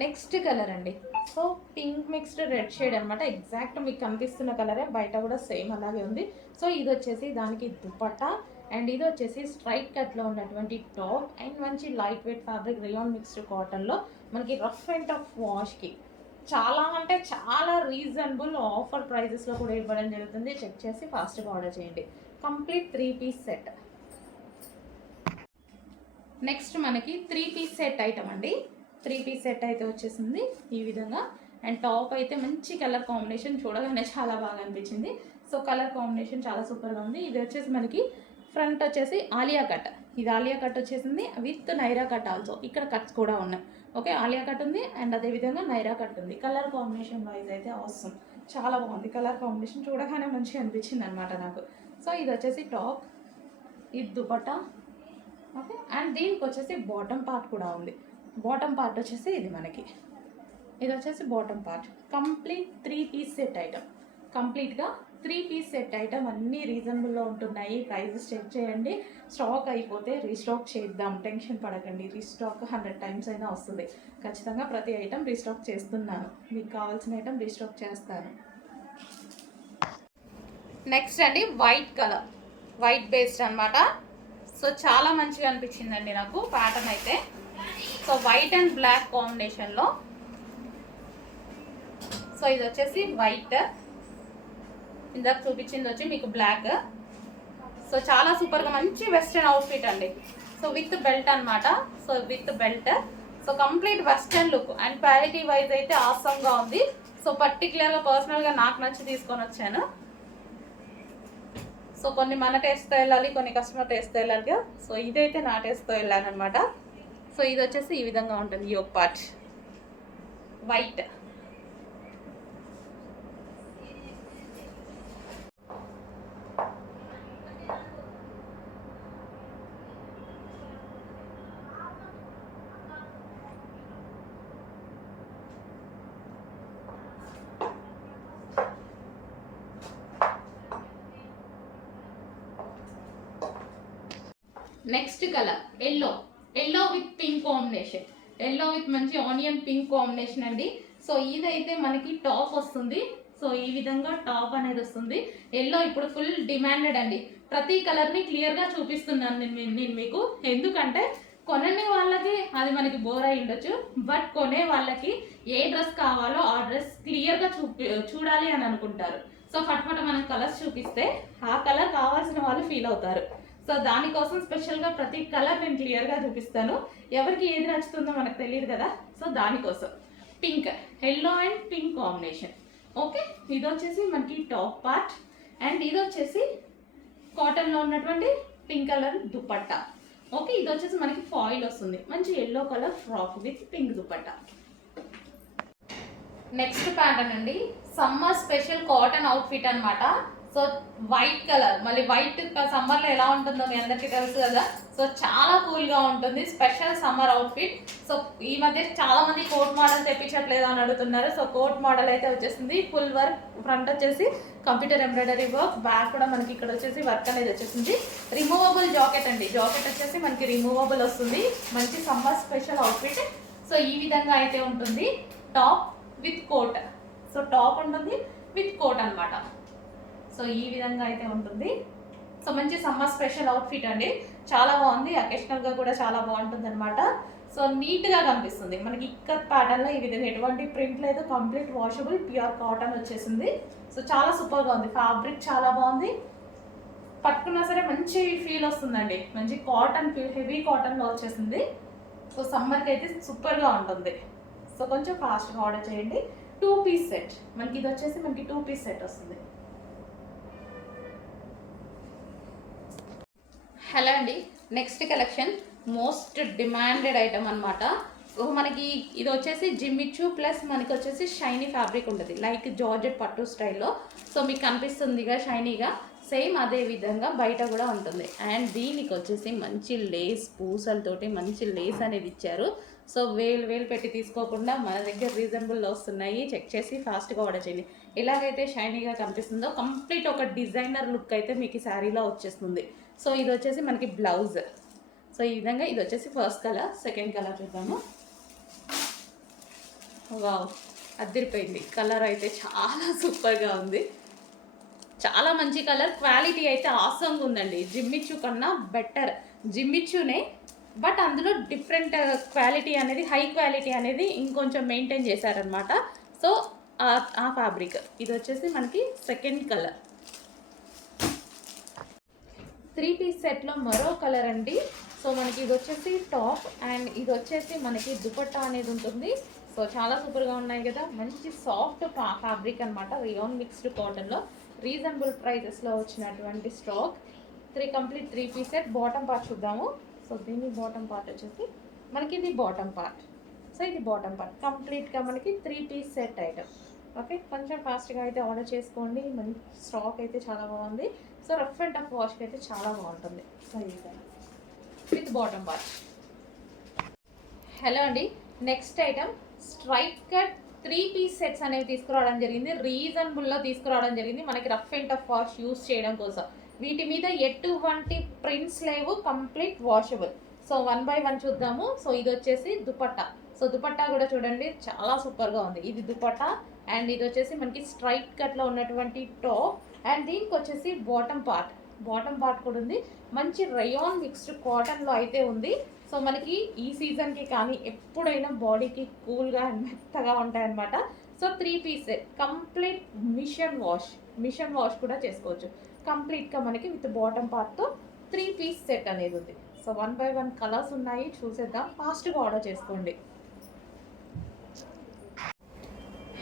Next colour అండి. So pink mixed red shade అనమాట. Exact మీకు కనిపిస్తున్న కలరే, బయట కూడా సేమ్ అలాగే ఉంది. సో ఇది వచ్చేసి దానికి దుపట్టా, అండ్ ఇది వచ్చేసి స్ట్రైట్ కట్లో ఉన్నటువంటి టాప్, అండ్ మంచి light weight fabric rayon mixed కాటన్లో మనకి రఫ్ అండ్ టఫ్ వాష్కి చాలా అంటే చాలా రీజనబుల్ ఆఫర్ ప్రైజెస్లో కూడా ఇవ్వడం జరుగుతుంది. చెక్ చేసి ఫాస్ట్గా ఆర్డర్ చేయండి. Complete 3 piece set. నెక్స్ట్ మనకి 3 పీస్ సెట్ ఐటమ్ అండి. 3 పీస్ సెట్ అయితే వచ్చేసింది ఈ విధంగా. అండ్ టాప్ అయితే మంచి కలర్ కాంబినేషన్, చూడగానే చాలా బాగా అనిపించింది. సో కలర్ కాంబినేషన్ చాలా సూపర్గా ఉంది. ఇది వచ్చేసి మనకి ఫ్రంట్ వచ్చేసి ఆలియా కట్, ఇది ఆలియా కట్ వచ్చేసింది విత్ నైరా కట్ ఆల్సో. ఇక్కడ కట్స్ కూడా ఉన్నాయి. ఓకే, ఆలియా కట్ ఉంది అండ్ అదేవిధంగా నైరా కట్ ఉంది. కలర్ కాంబినేషన్ వైజ్ అయితే అవసరం, చాలా బాగుంది. కలర్ కాంబినేషన్ చూడగానే మంచిగా అనిపించింది అనమాట నాకు. సో ఇది వచ్చేసి టాప్, ఇది దుపట్టా. ఓకే, అండ్ దీనికి వచ్చేసి బాటమ్ పార్ట్ కూడా ఉంది. బాటమ్ పార్ట్ వచ్చేసి ఇది మనకి, ఇది వచ్చేసి bottom part. Complete 3 piece set item. కంప్లీట్గా 3 పీస్ సెట్ ఐటమ్ అన్నీ రీజనబుల్లో ఉంటున్నాయి. ప్రైజెస్ చెక్ చేయండి. స్టాక్ అయిపోతే రీస్టాక్ చేద్దాం, టెన్షన్ పడకండి. రీస్టాక్ 100 టైమ్స్ అయినా వస్తుంది. ఖచ్చితంగా ప్రతి ఐటమ్ రీస్టాక్ చేస్తున్నాను. మీకు కావాల్సిన ఐటమ్ రీస్టాక్ చేస్తాను. నెక్స్ట్ అండి, వైట్ కలర్, వైట్ బేస్డ్ అనమాట. సో చాలా మంచిగా అనిపించిందండి నాకు ప్యాటర్న్ అయితే. సో వైట్ అండ్ బ్లాక్ కాంబినేషన్లో. సో ఇది వచ్చేసి వైట్, ఇందాక చూపించింది వచ్చి మీకు బ్లాక్. సో చాలా సూపర్గా మంచి వెస్ట్రన్ అవుట్ఫిట్ అండి. సో విత్ బెల్ట్ అనమాట. So with belt. So complete western look and quality wise అయితే ఆసమ్గా ఉంది. సో పర్టికులర్గా పర్సనల్గా నాకు నచ్చి తీసుకొని వచ్చాను. సో కొన్ని మన టేస్ట్తో వెళ్ళాలి, కొన్ని కస్టమర్ టేస్ట్తో వెళ్ళాలి కదా. సో ఇదైతే నా టేస్ట్తో వెళ్ళాను అనమాట. సో ఇది వచ్చేసి ఈ విధంగా ఉంటుంది. Yoke part white. Next colour yellow, yellow with pink combination. Yellow with మంచి ఆనియన్ పింక్ కాంబినేషన్ అండి. సో ఇదైతే మనకి టాప్ వస్తుంది. సో ఈ విధంగా టాప్ అనేది వస్తుంది. ఎల్లో ఇప్పుడు ఫుల్ డిమాండెడ్ అండి. ప్రతి కలర్ని క్లియర్గా చూపిస్తున్నాను నేను మీకు. ఎందుకంటే కొనని వాళ్ళకి అది మనకి బోర్ అయి ఉండొచ్చు, బట్ కొనే వాళ్ళకి ఏ డ్రెస్ కావాలో ఆ డ్రెస్ క్లియర్గా చూడాలి అని అనుకుంటారు. సో ఫట్ఫట మనం కలర్స్ చూపిస్తే ఆ కలర్ కావాల్సిన వాళ్ళు ఫీల్ అవుతారు. సో దానికోసం స్పెషల్గా ప్రతి కలర్ నేను క్లియర్గా చూపిస్తాను. ఎవరికి ఏది నచ్చుతుందో మనకు తెలియదు కదా. సో దానికోసం pink, yellow and pink combination. Okay, ఇది వచ్చేసి మనకి టాప్ పార్ట్, అండ్ ఇది వచ్చేసి కాటన్లో ఉన్నటువంటి పింక్ కలర్ దుపట్టా. ఓకే, ఇది వచ్చేసి మనకి ఫాయిల్ వస్తుంది. మంచి yellow colour frock with pink dupatta. Next pattern అండి, సమ్మర్ స్పెషల్ కాటన్ అవుట్ఫిట్ అనమాట. సో వైట్ కలర్, మళ్ళీ వైట్ సమ్మర్లో ఎలా ఉంటుందో మీ అందరికీ తెలుసు కదా. సో చాలా కూల్గా ఉంటుంది. Special summer outfit. సో ఈ మధ్య చాలా మంది కోట్ మోడల్ తెప్పించట్లేదు అని అడుగుతున్నారు. సో కోట్ మోడల్ అయితే వచ్చేసింది. ఫుల్ వర్క్, ఫ్రంట్ వచ్చేసి కంప్యూటర్ ఎంబ్రాయిడరీ వర్క్, బ్యాక్ కూడా మనకి ఇక్కడ వచ్చేసి వర్క్ అనేది వచ్చేసింది. రిమూవబుల్ జాకెట్ అండి. జాకెట్ వచ్చేసి మనకి రిమూవబుల్ వస్తుంది. మంచి సమ్మర్ స్పెషల్ అవుట్ఫిట్. సో ఈ విధంగా అయితే ఉంటుంది. Top with coat. So top ఉంటుంది విత్ కోట్ అనమాట. సో ఈ విధంగా అయితే ఉంటుంది. సో మంచి సమ్మర్ స్పెషల్ అవుట్ఫిట్ అండి. చాలా బాగుంది. అకేషనల్గా కూడా చాలా బాగుంటుంది అనమాట. సో నీట్గా కనిపిస్తుంది. మనకి ఇక్కత్ ప్యాటర్న్లో ఈ విధంగా ఎటువంటి ప్రింట్ లేదు. కంప్లీట్ వాషబుల్ ప్యూర్ కాటన్ వచ్చేసింది. సో చాలా సూపర్గా ఉంది. ఫ్యాబ్రిక్ చాలా బాగుంది. పట్టుకున్నా సరే మంచి ఫీల్ వస్తుందండి. మంచి కాటన్ ఫీల్, హెవీ కాటన్లో వచ్చేసింది. సో సమ్మర్కి అయితే సూపర్గా ఉంటుంది. సో కొంచెం ఫాస్ట్గా ఆర్డర్ చేయండి. 2 పీస్ సెట్ మనకి, ఇది వచ్చేసి మనకి 2 పీస్ సెట్ వస్తుంది. హలో అండి, next collection most demanded item అనమాట. సో మనకి ఇది వచ్చేసి జిమ్మిచ్చు ప్లస్ మనకి వచ్చేసి షైనీ ఫ్యాబ్రిక్ ఉంటుంది, లైక్ జార్జెట్ పట్టు స్టైల్లో. సో మీకు కనిపిస్తుందిగా షైనీగా, సేమ్ అదే విధంగా బయట కూడా ఉంటుంది. అండ్ దీనికి వచ్చేసి మంచి లేస్ పూసలతోటి మంచి లేస్ అనేది ఇచ్చారు. సో వేలు పెట్టి తీసుకోకుండా మన దగ్గర రీజనబుల్లో వస్తున్నాయి. చెక్ చేసి ఫాస్ట్గా ఆర్డర్ చేయండి. ఎలాగైతే షైనీగా కనిపిస్తుందో కంప్లీట్ ఒక డిజైనర్ లుక్ అయితే మీకు ఈ శారీలో వచ్చేస్తుంది. సో ఇది వచ్చేసి మనకి బ్లౌజ్. సో ఈ విధంగా ఇది వచ్చేసి ఫస్ట్ కలర్. సెకండ్ కలర్ చూద్దాము. వావ్, అదిరిపోయింది. కలర్ అయితే చాలా సూపర్గా ఉంది. చాలా మంచి కలర్, క్వాలిటీ అయితే ఆసంగా ఉందండి. జిమ్మిచ్చు కన్నా బెటర్. జిమ్మిచ్చునే, బట్ అందులో డిఫరెంట్ క్వాలిటీ అనేది, హై క్వాలిటీ అనేది ఇంకొంచెం మెయింటైన్ చేశారనమాట. సో ఆ ఫ్యాబ్రిక్ ఇది వచ్చేసి మనకి సెకండ్ కలర్. 3 పీస్ సెట్లో మరో కలర్ అండి. సో మనకి ఇది వచ్చేసి టాప్ అండ్ ఇది వచ్చేసి మనకి దుపట్టా అనేది ఉంటుంది. సో చాలా సూపర్గా ఉన్నాయి కదా. మంచి సాఫ్ట్ ఫ్యాబ్రిక్ అనమాట. రియాన్ మిక్స్డ్ కాటన్లో రీజనబుల్ ప్రైజెస్లో వచ్చినటువంటి stock. Complete 3 piece set. Bottom part చూద్దాము. సో దీని బాటమ్ పార్ట్ వచ్చేసి మనకి ఇది బాటమ్ పార్ట్. సో ఇది బాటమ్ పార్ట్. కంప్లీట్గా మనకి 3 పీస్ సెట్ ఐటమ్. ఓకే, కొంచెం ఫాస్ట్గా అయితే ఆర్డర్ చేసుకోండి. మంచి స్టాక్ అయితే చాలా బాగుంది. సో రఫ్ అండ్ టఫ్ వాష్కి అయితే చాలా బాగుంటుంది. సో ఇది విత్ బాటమ్ పార్ట్. హలో అండి, next item straight cut 3 piece sets అనేవి తీసుకురావడం జరిగింది. రీజనబుల్లో తీసుకురావడం జరిగింది మనకి rough and tough wash use చేయడం కోసం. వీటి మీద ఎటువంటి ప్రింట్స్ లేవు, కంప్లీట్ వాషబుల్. సో 1 బై 1 చూద్దాము. సో ఇది వచ్చేసి దుపట్టా. సో దుపట్టా కూడా చూడండి చాలా సూపర్గా ఉంది. ఇది దుపట్టా అండ్ ఇది వచ్చేసి మనకి స్ట్రైట్ కట్లో ఉన్నటువంటి టాప్ అండ్ దీనికి వచ్చేసి బాటమ్ పార్ట్ కూడా ఉంది. మంచి రయాన్ మిక్స్డ్ కాటన్లో అయితే ఉంది. సో మనకి ఈ సీజన్కి కానీ ఎప్పుడైనా బాడీకి కూల్గా అండ్ మెత్తగా ఉంటాయన్నమాట. So 3 piece set complete machine wash కూడా చేసుకోవచ్చు. కంప్లీట్గా మనకి విత్ బాటమ్ పార్ట్తో 3 పీస్ సెట్ అనేది ఉంది. సో 1 బై 1 కలర్స్ ఉన్నాయి, చూసేద్దాం. ఫాస్ట్గా ఆర్డర్ చేసుకోండి.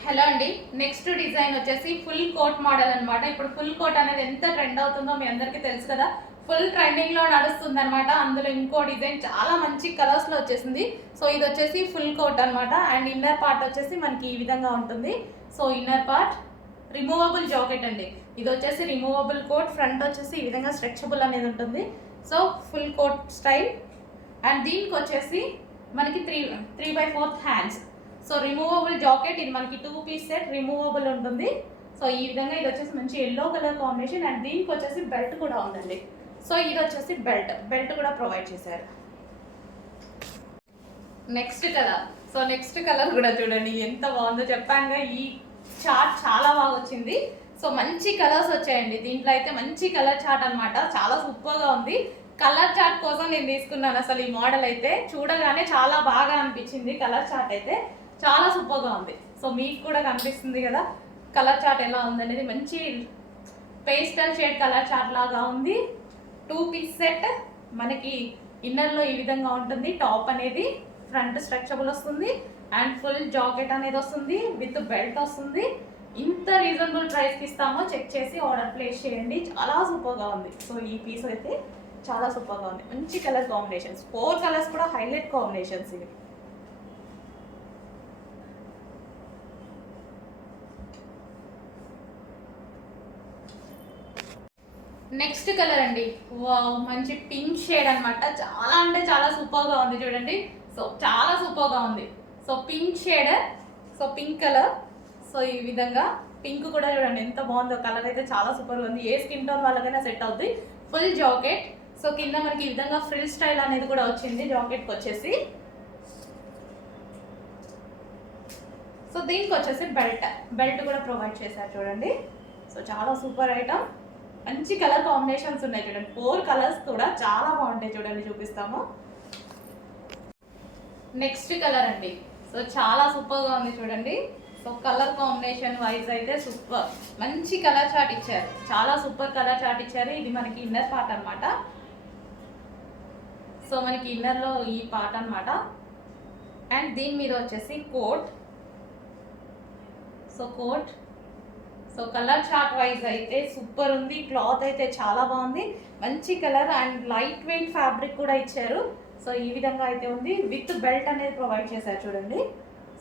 హలో అండి, నెక్స్ట్ డిజైన్ వచ్చేసి ఫుల్ కోట్ మోడల్ అనమాట. ఇప్పుడు ఫుల్ కోట్ అనేది ఎంత ట్రెండ్ అవుతుందో మీ అందరికీ తెలుసు కదా. ఫుల్ ట్రెండింగ్లో నడుస్తుంది అనమాట. అందులో ఇంకో డిజైన్ చాలా మంచి కలర్స్లో వచ్చేసింది. సో ఇది వచ్చేసి ఫుల్ కోట్ అనమాట. అండ్ ఇన్నర్ పార్ట్ వచ్చేసి మనకి ఈ విధంగా ఉంటుంది. So inner part removable jacket అండి. ఇది వచ్చేసి రిమూవబుల్ కోట్. ఫ్రంట్ వచ్చేసి ఈ విధంగా స్ట్రెచబుల్ అనేది ఉంటుంది. So full coat style. And దీనికి వచ్చేసి మనకి 3/4 హ్యాండ్స్. So removable jacket. ఇది మనకి 2 పీస్ సెట్ రిమూవబుల్ ఉంటుంది. సో ఈ విధంగా ఇది వచ్చేసి మంచి ఎల్లో కలర్ కాంబినేషన్. అండ్ దీనికి వచ్చేసి బెల్ట్ కూడా ఉందండి. సో ఇది వచ్చేసి బెల్ట్ కూడా ప్రొవైడ్ చేశారు. Next colour. So next colour కూడా చూడండి ఎంత బాగుందో. చెప్పానుగా ఈ చార్ట్ చాలా బాగా వచ్చింది. సో మంచి కలర్స్ వచ్చాయండి దీంట్లో అయితే. మంచి కలర్ చార్ట్ అనమాట. చాలా సూపర్గా ఉంది. కలర్ చార్ట్ కోసం నేను తీసుకున్నాను. అసలు ఈ మోడల్ అయితే చూడగానే చాలా బాగా అనిపించింది. కలర్ చార్ట్ అయితే చాలా సూపర్గా ఉంది. సో మీకు కూడా కనిపిస్తుంది కదా కలర్ చార్ట్ ఎలా ఉందనేది. మంచి పేస్టల్ షేడ్ కలర్ చార్ట్ లాగా ఉంది. 2 పీస్ సెట్ మనకి ఇన్నర్లో ఈ విధంగా ఉంటుంది. టాప్ అనేది ఫ్రంట్ స్ట్రెచబుల్ వస్తుంది అండ్ ఫుల్ జాకెట్ అనేది వస్తుంది విత్ బెల్ట్ వస్తుంది. ఇంత రీజనబుల్ ప్రైస్కి ఇస్తామో చెక్ చేసి ఆర్డర్ ప్లేస్ చేయండి. చాలా సూపర్గా ఉంది. సో ఈ పీస్ అయితే చాలా సూపర్గా ఉంది. మంచి కలర్ కాంబినేషన్స్. 4 కలర్స్ కూడా హైలైట్ కాంబినేషన్స్ ఇవి. నెక్స్ట్ కలర్ అండి. వావ్, మంచి పింక్ షేడ్ అనమాట. చాలా అంటే చాలా సూపర్గా ఉంది చూడండి. సో చాలా సూపర్గా ఉంది. So pink shade, so pink colour. So ఈ విధంగా పింక్ కూడా చూడండి ఎంత బాగుందో. కలర్ అయితే చాలా సూపర్గా ఉంది. ఏ స్కిన్ టోన్ వాళ్ళకైనా సెట్ అవుతుంది. Full jacket. సో కింద మనకి ఈ విధంగా ఫ్రిల్ స్టైల్ అనేది కూడా వచ్చింది జాకెట్కి వచ్చేసి. సో దీనికి వచ్చేసి బెల్ట్ కూడా ప్రొవైడ్ చేశారు చూడండి. సో చాలా సూపర్ ఐటమ్. మంచి కలర్ కాంబినేషన్స్ ఉన్నాయి చూడండి. 4 కలర్స్ కూడా చాలా బాగుంటాయి చూడండి. చూపిస్తాము. నెక్స్ట్ కలర్ అండి. సో చాలా సూపర్గా ఉంది చూడండి. సో కలర్ కాంబినేషన్ వైజ్ అయితే సూపర్. మంచి కలర్ చార్ట్ ఇచ్చారు. చాలా సూపర్ కలర్ చార్ట్ ఇచ్చారు. ఇది మనకి ఇన్నర్ పార్ట్ అనమాట. సో మనకి ఇన్నర్లో ఈ పార్ట్ అనమాట. అండ్ దీని మీద వచ్చేసి coat. So coat. So colour chart wise అయితే సూపర్ ఉంది. క్లాత్ అయితే చాలా బాగుంది. మంచి colour and light weight fabric కూడా ఇచ్చారు. సో ఈ విధంగా అయితే ఉంది. విత్ బెల్ట్ అనేది ప్రొవైడ్ చేశారు చూడండి.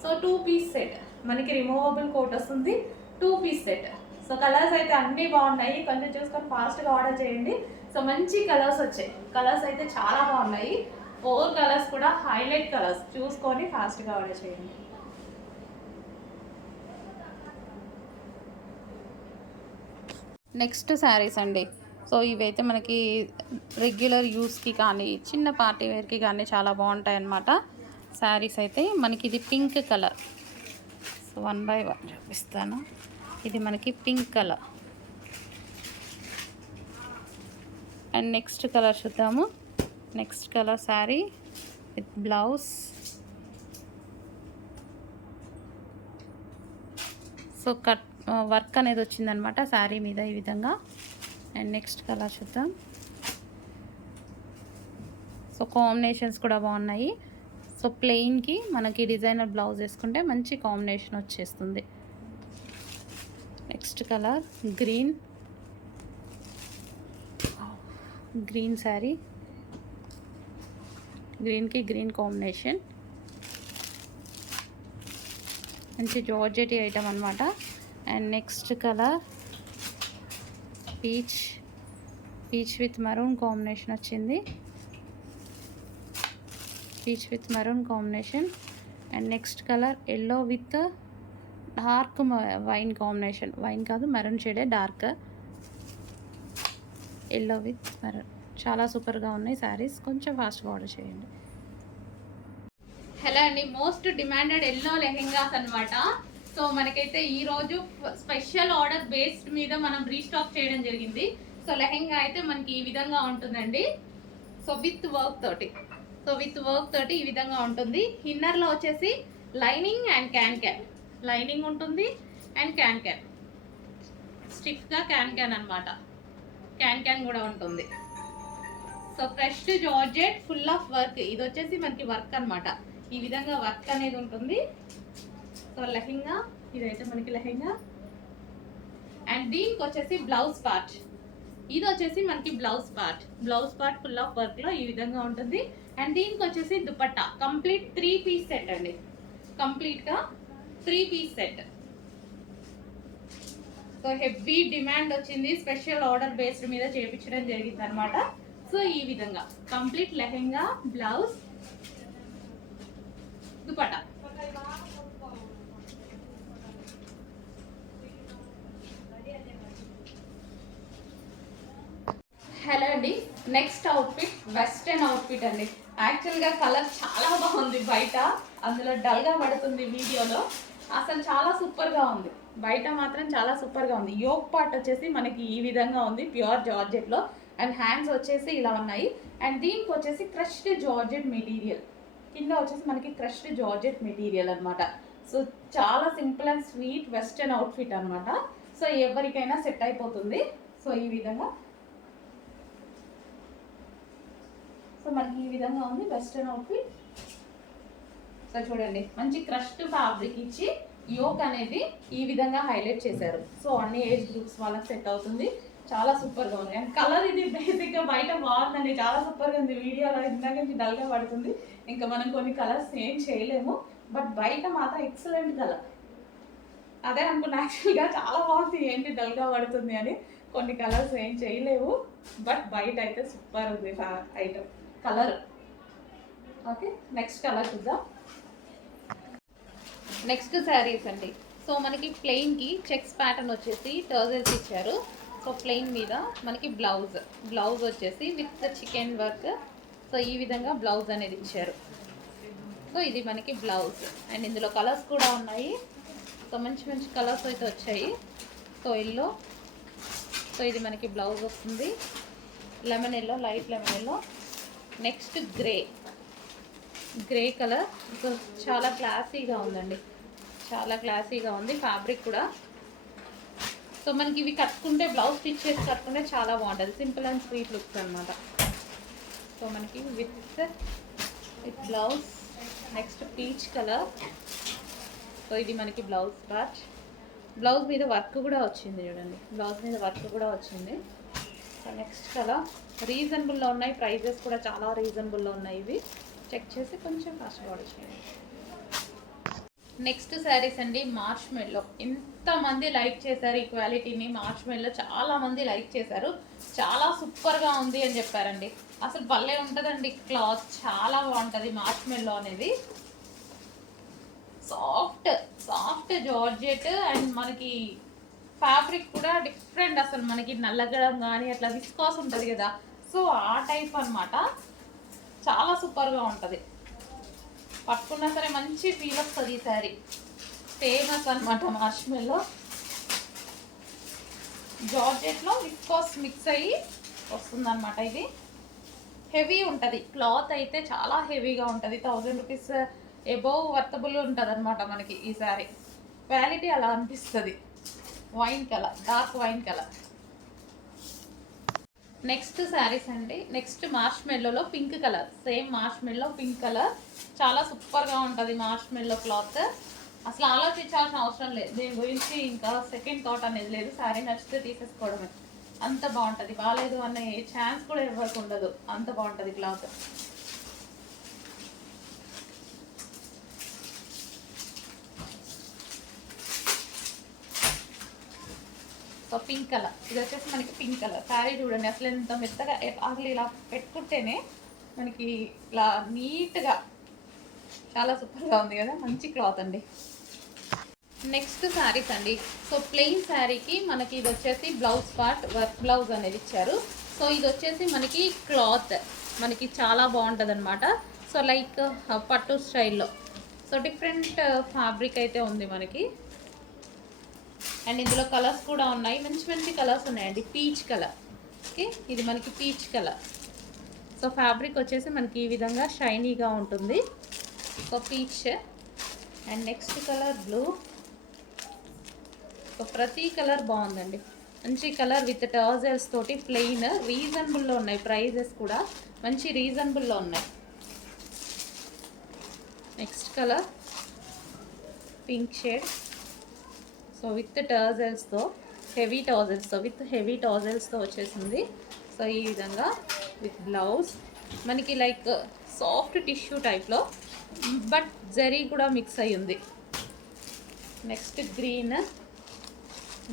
సో 2 పీస్ సెట్ మనకి రిమూవబుల్ కోట్ వస్తుంది. 2 పీస్ సెట్. సో కలర్స్ అయితే అన్నీ బాగున్నాయి. కొంచెం చూసుకొని ఫాస్ట్గా ఆర్డర్ చేయండి. సో మంచి కలర్స్ వచ్చాయి. కలర్స్ అయితే చాలా బాగున్నాయి. 4 కలర్స్ కూడా హైలైట్ కలర్స్. చూసుకొని ఫాస్ట్గా ఆర్డర్ చేయండి. నెక్స్ట్ శారీస్ అండి. సో ఇవైతే మనకి రెగ్యులర్ యూస్కి కానీ చిన్న పార్టీ వేర్కి కానీ చాలా బాగుంటాయి అన్నమాట. శారీస్ అయితే మనకి ఇది పింక్ కలర్. సో 1 బై 1 చూపిస్తాను. ఇది మనకి pink colour. And next colour చూద్దాము. Next colour sari with blouse. So cut work అనేది వచ్చిందనమాట శారీ మీద ఈ విధంగా. అండ్ నెక్స్ట్ కలర్ చూద్దాం. సో కాంబినేషన్స్ కూడా బాగున్నాయి. సో ప్లెయిన్కి మనకి డిజైనర్ బ్లౌజ్ వేసుకుంటే మంచి కాంబినేషన్ వచ్చేస్తుంది. Next colour green. Green sari, గ్రీన్కి గ్రీన్ కాంబినేషన్. మంచి జార్జెట్ ఐటమ్ అనమాట. And next colour peach. Peach with maroon combination వచ్చింది. Peach with maroon combination. And next colour yellow with dark wine combination. Wine కాదు, maroon షేడే, dark yellow with maroon. చాలా సూపర్గా ఉన్నాయి శారీస్. కొంచెం ఫాస్ట్గా ఆర్డర్ చేయండి. హలో అండి, మోస్ట్ డిమాండెడ్ ఎల్లో లెహెంగాస్ అనమాట. సో మనకైతే ఈరోజు స్పెషల్ ఆర్డర్ బేస్డ్ మీద మనం రీస్టాక్ చేయడం జరిగింది. సో లెహెంగా అయితే మనకి ఈ విధంగా ఉంటుందండి. సో విత్ వర్క్ తోటి ఈ విధంగా ఉంటుంది. ఇన్నర్లో వచ్చేసి లైనింగ్ అండ్ క్యాన్ లైనింగ్ ఉంటుంది. అండ్ క్యాన్ స్టిఫ్గా క్యాన్ అనమాట. క్యాన్ కూడా ఉంటుంది. So fresh georgette full of work. ఇది వచ్చేసి మనకి వర్క్ అనమాట. ఈ విధంగా వర్క్ అనేది ఉంటుంది. సో లెహెంగా ఇదైతే మనకి లెహెంగా. అండ్ దీనికి వచ్చేసి బ్లౌజ్ పార్ట్. ఇది వచ్చేసి మనకి బ్లౌజ్ పార్ట్ ఫుల్ ఆఫ్ వర్క్లో ఈ విధంగా ఉంటుంది. అండ్ దీనికి వచ్చేసి దుపట్టా కంప్లీట్ 3 పీస్ సెట్ అండి. కంప్లీట్గా 3 piece set. So heavy demand వచ్చింది. స్పెషల్ ఆర్డర్ బేస్డ్ మీద చేయించడం జరిగింది అనమాట. సో ఈ విధంగా complete lehenga, blouse, dupatta. Hello అండి, నెక్స్ట్ అవుట్ఫిట్ వెస్టర్న్ అవుట్ఫిట్ అండి. యాక్చువల్గా కలర్ చాలా బాగుంది బయట, అందులో డల్గా పడుతుంది వీడియోలో. అసలు చాలా సూపర్గా ఉంది. బయట మాత్రం చాలా సూపర్గా ఉంది. యోక్ పార్ట్ వచ్చేసి మనకి ఈ విధంగా ఉంది ప్యూర్ జార్జెట్లో. అండ్ హ్యాండ్స్ వచ్చేసి ఇలా ఉన్నాయి. అండ్ దీనికి వచ్చేసి క్రష్డ్ జార్జెట్ మెటీరియల్. కింద వచ్చేసి మనకి క్రష్డ్ జార్జెట్ మెటీరియల్ అనమాట. సో చాలా simple and sweet western outfit అనమాట. సో ఎవరికైనా సెట్ అయిపోతుంది. సో ఈ విధంగా సో మనకి ఈ విధంగా ఉంది వెస్టర్న్ అవుట్ఫిట్. సో చూడండి, మంచి క్రష్డ్ ఫ్యాబ్రిక్ ఇచ్చి యోక్ అనేది ఈ విధంగా హైలైట్ చేశారు. సో అన్ని ఏజ్ గ్రూప్స్ వాళ్ళకి సెట్ అవుతుంది. చాలా సూపర్గా ఉంది. అండ్ కలర్ ఇది బేసిక్గా బయట బాగుందండి, చాలా సూపర్గా ఉంది. వీడియోలో ఇందాక నుంచి డల్గా పడుతుంది. ఇంకా మనం కొన్ని కలర్స్ ఏం చేయలేము. బట్ బయట మాత్రం ఎక్సలెంట్ కలర్. అదే అనుకున్నా యాక్చువల్గా, చాలా బాగుంది, ఏంటి డల్గా పడుతుంది అని. కొన్ని కలర్స్ ఏం చేయలేవు. బట్ బయట అయితే సూపర్ ఉంది item colour. Okay, next colour చూద్దాం. నెక్స్ట్ శారీస్ అండి. సో మనకి ప్లెయిన్కి చెక్స్ ప్యాటర్న్ వచ్చేసి టర్జల్స్ ఇచ్చారు. సో ప్లెయిన్ మీద మనకి బ్లౌజ్ వచ్చేసి విత్ చికెన్ వర్క్. సో ఈ విధంగా బ్లౌజ్ అనేది ఇచ్చారు. సో ఇది మనకి బ్లౌజ్. అండ్ ఇందులో కలర్స్ కూడా ఉన్నాయి. సో మంచి మంచి కలర్స్ అయితే వచ్చాయి. So yellow. సో ఇది మనకి బ్లౌజ్ వస్తుంది. Lemon yellow, light lemon yellow. Next grey colour. So చాలా క్లాసీగా ఉందండి, చాలా క్లాసీగా ఉంది ఫ్యాబ్రిక్ కూడా. సో మనకి ఇవి కట్టుకుంటే, బ్లౌజ్ స్టిచ్ చేసి కట్టుకుంటే చాలా బాగుంటుంది. సింపుల్ అండ్ స్వీట్ లుక్స్ అనమాట. సో మనకి with blouse. Next peach colour. So ఇది మనకి బ్లౌజ్ పార్ట్. బ్లౌజ్ మీద వర్క్ కూడా వచ్చింది చూడండి, బ్లౌజ్ మీద వర్క్ కూడా వచ్చింది. సో నెక్స్ట్ కలర్ రీజనబుల్లో ఉన్నాయి. ప్రైజెస్ కూడా చాలా రీజనబుల్లో ఉన్నాయి. ఇవి చెక్ చేసి కొంచెం ఫాస్ట్ ఆర్డర్ చేయండి. నెక్స్ట్ శారీస్ అండి, మార్ష్ మెల్లో. ఎంతమంది లైక్ చేశారు ఈ క్వాలిటీని. మార్ష్ మెల్లో చాలామంది లైక్ చేశారు. చాలా సూపర్గా ఉంది అని చెప్పారండి. అసలు భలే ఉంటుందండి క్లాత్, చాలా బాగుంటుంది మార్ష్ మెల్లో అనేది. Soft georgette. అండ్ మనకి ఫ్యాబ్రిక్ కూడా డిఫరెంట్. అసలు మనకి నల్లగడం కానీ అట్లా విస్కాస్ ఉంటుంది కదా, సో ఆ టైప్ అనమాట. చాలా సూపర్గా ఉంటుంది. పట్టుకున్నా సరే మంచి ఫీల్ వస్తుంది ఈ శారీ. ఫేమస్ అనమాట మార్ష్మెల్లో. జార్జెట్లో విస్కోస్ మిక్స్ అయ్యి వస్తుందన్నమాట. ఇది హెవీ ఉంటుంది, క్లాత్ అయితే చాలా హెవీగా ఉంటుంది. 1000 రూపీస్ ఎబోవ్ వర్తబుల్ ఉంటుంది అనమాట మనకి ఈ శారీ. క్వాలిటీ అలా అనిపిస్తుంది. Wine colour, dark wine colour. Next saris అండి. నెక్స్ట్ మార్ష్మెల్లోలో pink colour, same marshmallow pink colour. చాలా సూపర్గా ఉంటుంది మార్ష్మెల్లో క్లాత్. అసలు ఆలోచించాల్సిన అవసరం లేదు దీని గురించి. ఇంకా సెకండ్ థాట్ అనేది లేదు. శారీ నచ్చితే తీసేసుకోవడమే. అంత బాగుంటుంది. బాగాలేదు అనే ఛాన్స్ కూడా ఎవరికి ఉండదు, అంత బాగుంటుంది క్లాత్. సో పింక్ కలర్, ఇది వచ్చేసి మనకి పింక్ కలర్. శారీ చూడండి అసలు ఎంత మెత్తగా, అసలు ఇలా పెట్టుకుంటేనే మనకి ఇలా నీట్గా చాలా సూపర్గా ఉంది కదా. మంచి క్లాత్ అండి. నెక్స్ట్ శారీస్ అండి. సో ప్లెయిన్ శారీకి మనకి ఇది వచ్చేసి బ్లౌజ్ పార్ట్ వర్క్ బ్లౌజ్ అనేది ఇచ్చారు. సో ఇది వచ్చేసి మనకి క్లాత్ మనకి చాలా బాగుంటుంది అనమాట. సో లైక్ పట్టు స్టైల్లో. సో డిఫరెంట్ ఫ్యాబ్రిక్ అయితే ఉంది మనకి. అండ్ ఇందులో కలర్స్ కూడా ఉన్నాయి, మంచి మంచి కలర్స్ ఉన్నాయండి. పీచ్ కలర్, ఓకే, ఇది మనకి పీచ్ కలర్. సో ఫ్యాబ్రిక్ వచ్చేసి మనకి ఈ విధంగా షైనీగా ఉంటుంది. So peach. And next colour blue. So ప్రతి కలర్ బాగుందండి, మంచి కలర్ విత్ టర్జల్స్ తోటి ప్లెయిన్. రీజనబుల్లో ఉన్నాయి, ప్రైజెస్ కూడా మంచి రీజనబుల్లో ఉన్నాయి. Next colour pink shade. So with టర్జల్స్తో, హెవీ టర్జల్స్తో వచ్చేసింది. సో ఈ విధంగా విత్ బ్లౌజ్ మనకి లైక్ సాఫ్ట్ టిష్యూ టైప్లో, బట్ జరీ కూడా మిక్స్ అయ్యి ఉంది. Next green.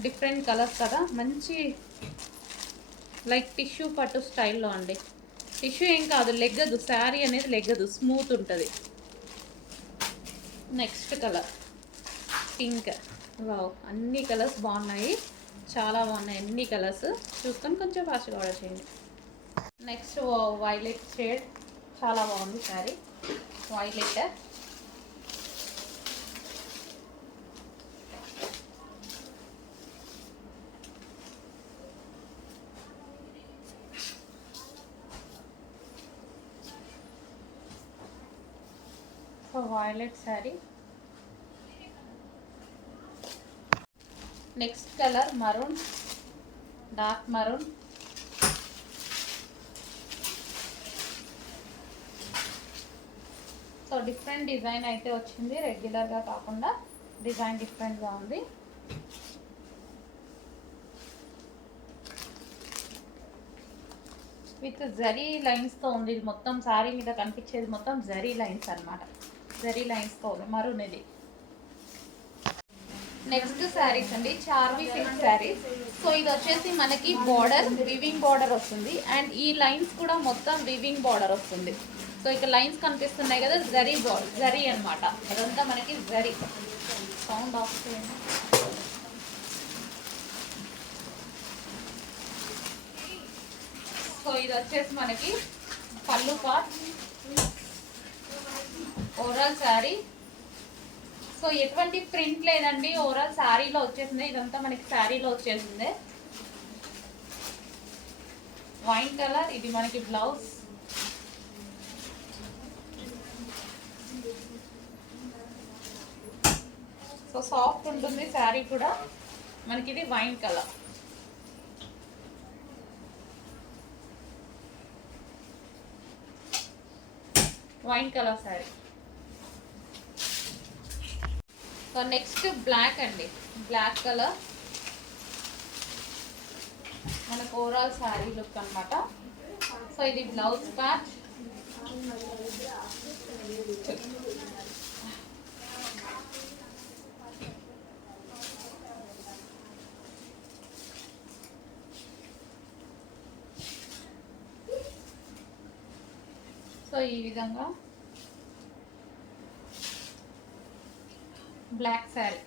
డిఫరెంట్ కలర్స్ కదా, మంచి లైక్ టిష్యూ పట్టు స్టైల్లో అండి. టిష్యూ ఏం కాదు, లెగ్గదు, శారీ అనేది లెగ్గదు, స్మూత్ ఉంటుంది. Next colour pink. వావ్, అన్ని కలర్స్ బాగున్నాయి, చాలా బాగున్నాయి అన్ని కలర్స్. చూసుకొని కొంచెం ఫాస్ట్గా ఆర్డర్ చేయండి. నెక్స్ట్ వైలెట్ షేడ్, చాలా బాగుంది sari. Violet. So violet sari. Next colour maroon, dark maroon. So different design అయితే వచ్చింది, రెగ్యులర్గా కాకుండా డిజైన్ డిఫరెంట్గా ఉంది. విత్ జరీ లైన్స్తో ఉంది. ఇది మొత్తం శారీ మీద కనిపించేది మొత్తం జరీ లైన్స్ అనమాట. జరీ లైన్స్తో ఉంది మరూన్ ఇది. నెక్స్ట్ శారీస్ అండి, చార్వి సిల్క్ శారీస్. సో ఇది వచ్చేసి మనకి బార్డర్, వివింగ్ బార్డర్ వస్తుంది. అండ్ ఈ లైన్స్ కూడా మొత్తం వివింగ్ బార్డర్ వస్తుంది. సో ఇక లైన్స్ కనిపిస్తున్నాయి కదా, జరీ బార్డర్, జరీ అనమాట. అదంతా మనకి జరీ. సౌండ్ ఆఫ్ చేయండి. సో ఇది వచ్చేసి మనకి పళ్ళు పార్ట్, ఓవరాల్ శారీ. సో ఎటువంటి ప్రింట్ లేదండి, ఓవరాల్ శారీలో వచ్చేసింది. ఇదంతా మనకి శారీలో వచ్చేసింది. వైన్ కలర్, ఇది మనకి బ్లౌజ్. సో సాఫ్ట్ ఉంటుంది శారీ కూడా మనకి. ఇది wine colour. Wine colour sari. So next black అండి, బ్లాక్ కలర్ మనకు ఓవరాల్ శారీ లుక్ అనమాట. సో ఇది బ్లౌజ్ పార్ట్. సో ఈ విధంగా బ్లాక్ శారీ.